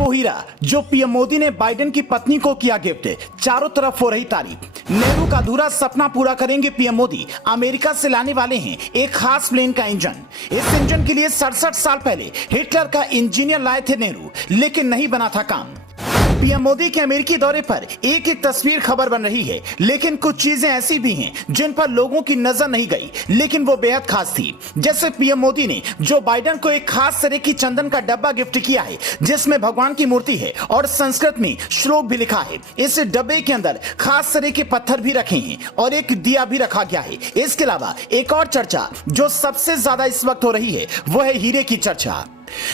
वो हीरा जो पीएम मोदी ने बाइडेन की पत्नी को किया गिफ्ट, चारों तरफ हो रही तारीफ। नेहरू का अधूरा सपना पूरा करेंगे पीएम मोदी। अमेरिका से लाने वाले हैं एक खास प्लेन का इंजन। इस इंजन के लिए 67 साल पहले हिटलर का इंजीनियर लाए थे नेहरू, लेकिन नहीं बना था काम। पीएम मोदी के अमेरिकी दौरे पर एक एक तस्वीर खबर बन रही है, लेकिन कुछ चीजें ऐसी भी हैं जिन पर लोगों की नजर नहीं गई, लेकिन वो बेहद खास थी। जैसे पीएम मोदी ने जो बाइडेन को एक खास तरह की चंदन का डब्बा गिफ्ट किया है, जिसमें भगवान की मूर्ति है और संस्कृत में श्लोक भी लिखा है। इस डब्बे के अंदर खास तरह के पत्थर भी रखे हैं और एक दिया भी रखा गया है। इसके अलावा एक और चर्चा जो सबसे ज्यादा इस वक्त हो रही है, वो है हीरे की चर्चा,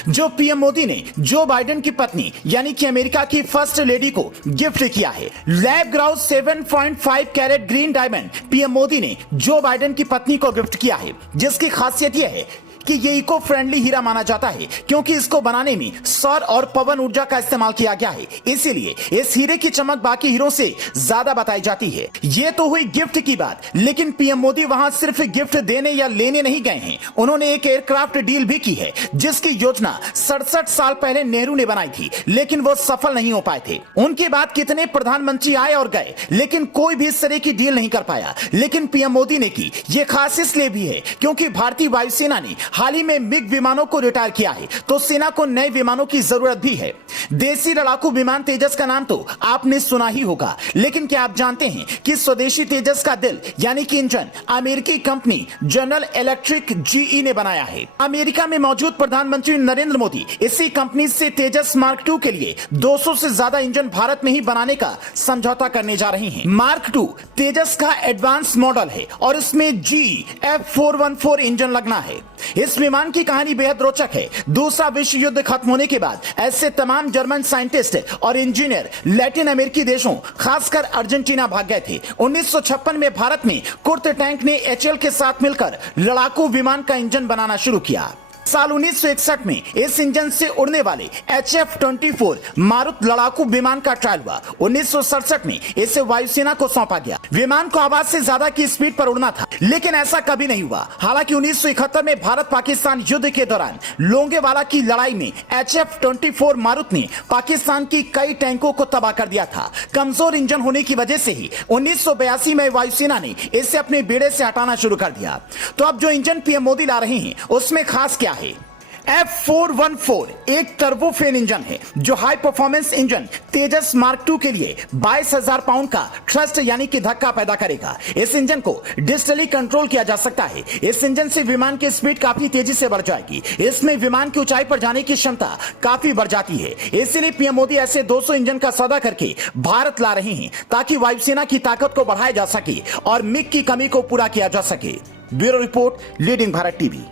जो पीएम मोदी ने जो बाइडेन की पत्नी यानी कि अमेरिका की फर्स्ट लेडी को गिफ्ट किया है। Lab grown 7.5 carat green diamond PM Modi ने जो बाइडेन की पत्नी को गिफ्ट किया है, जिसकी खासियत यह है कि ये इको फ्रेंडली हीरा माना जाता है, क्योंकि इसको बनाने में सौर और पवन ऊर्जा का इस्तेमाल किया गया है। इसीलिए इस हीरे की चमक बाकी हीरों से ज्यादा बताई जाती है। ये तो हुई गिफ्ट की बात, लेकिन पीएम मोदी वहां सिर्फ गिफ्ट देने या लेने नहीं गए हैं। उन्होंने एक एयरक्राफ्ट डील भी की है, जिसकी योजना 67 साल पहले नेहरू ने बनाई थी, लेकिन वो सफल नहीं हो पाए थे। उनके बाद कितने प्रधानमंत्री आए और गए, लेकिन कोई भी इस तरह की डील नहीं कर पाया। लेकिन पीएम मोदी ने की। ये खास इसलिए भी है क्योंकि भारतीय वायुसेना ने हाल ही में मिग विमानों को रिटायर किया है, तो सेना को नए विमानों की जरूरत भी है। देसी लड़ाकू विमान तेजस का नाम तो आपने सुना ही होगा, लेकिन क्या आप जानते हैं कि स्वदेशी तेजस का दिल यानी कि इंजन अमेरिकी कंपनी जनरल इलेक्ट्रिक जीई ने बनाया है। अमेरिका में मौजूद प्रधानमंत्री नरेंद्र मोदी इसी कंपनी से तेजस मार्क 2 के लिए 200 से ज्यादा इंजन भारत में ही बनाने का समझौता करने जा रहे हैं। मार्क 2 तेजस का एडवांस मॉडल है और इसमें जीई F414 इंजन लगना है। इस विमान की कहानी बेहद रोचक है। दूसरा विश्व युद्ध खत्म होने के बाद ऐसे तमाम जर्मन साइंटिस्ट और इंजीनियर लैटिन अमेरिकी देशों खासकर अर्जेंटीना भाग गए थे। 1956 में भारत में कुर्त टैंक ने HL के साथ मिलकर लड़ाकू विमान का इंजन बनाना शुरू किया। साल 1961 में इस इंजन से उड़ने वाले HF-24 मारुत लड़ाकू विमान का ट्रायल हुआ। 1967 में इसे वायुसेना को सौंपा गया। विमान को आवाज से ज्यादा की स्पीड पर उड़ना था, लेकिन ऐसा कभी नहीं हुआ। हालांकि 1971 में भारत पाकिस्तान युद्ध के दौरान लोंगेवाला की लड़ाई में HF-24 मारुत ने पाकिस्तान की कई टैंकों को तबाह कर दिया था। कमजोर इंजन होने की वजह से ही 1982 में वायुसेना ने इसे अपने बेड़े से हटाना शुरू कर दिया। तो अब जो इंजन पीएम मोदी ला रहे हैं, उसमें खास क्या है? F414 एक टर्बोफेन इंजन है, जो हाई परफॉर्मेंस इंजन तेजस मार्क 2 के लिए 22,000 पाउंड का थ्रस्ट यानी कि धक्का पैदा करेगा। इस इंजन को डिजिटली कंट्रोल किया जा सकता है। इस इंजन से विमान की स्पीड काफी तेजी से बढ़ जाएगी। इसमें विमान की ऊंचाई पर जाने की क्षमता काफी बढ़ जाती है। इसलिए पीएम मोदी ऐसे 200 इंजन का सौदा करके भारत ला रहे हैं, ताकि वायुसेना की ताकत को बढ़ाया जा सके और मिग की कमी को पूरा किया जा सके। Bureau report, leading Bharat TV.